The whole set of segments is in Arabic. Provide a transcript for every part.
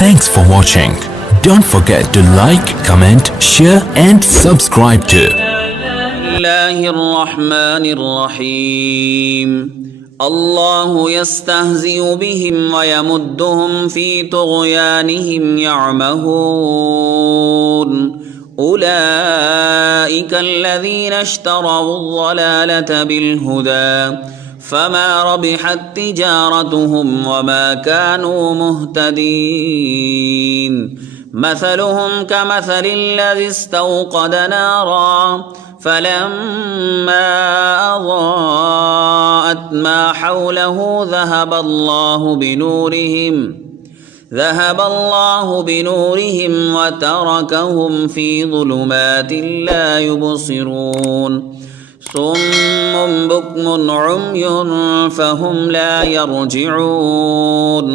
Thanks for watching. Don't forget to like, comment, share and subscribe to الله الرحمن الرحيم. الله يستهزئ بهم ويمدهم في طغيانهم يعمهون. أولئك الذين اشتروا الضلالة بالهدى فما ربحت تجارتهم وما كانوا مهتدين. مثلهم كمثل الذي استوقد نارا فلما أضاءت ما حوله ذهب الله بنورهم وتركهم في ظلمات لا يبصرون. صم بكم عمي فهم لا يرجعون.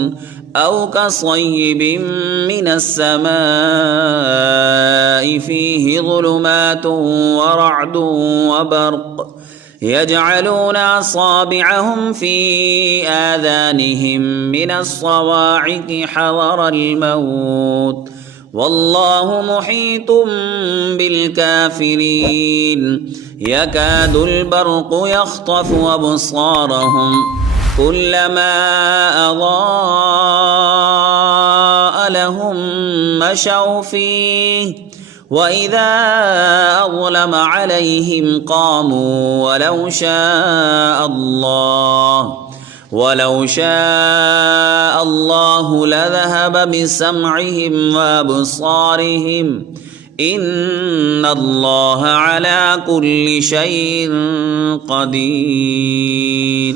أو كصيب من السماء فيه ظلمات ورعد وبرق يجعلون أصابعهم في آذانهم من الصواعق حذر الموت والله محيط بالكافرين. يكاد البرق يخطف أبصارهم كلما أضاء لهم مشوا فيه وإذا أظلم عليهم قاموا ولو شاء الله لذهب بسمعهم وأبصارهم إن الله على كل شيء قدير.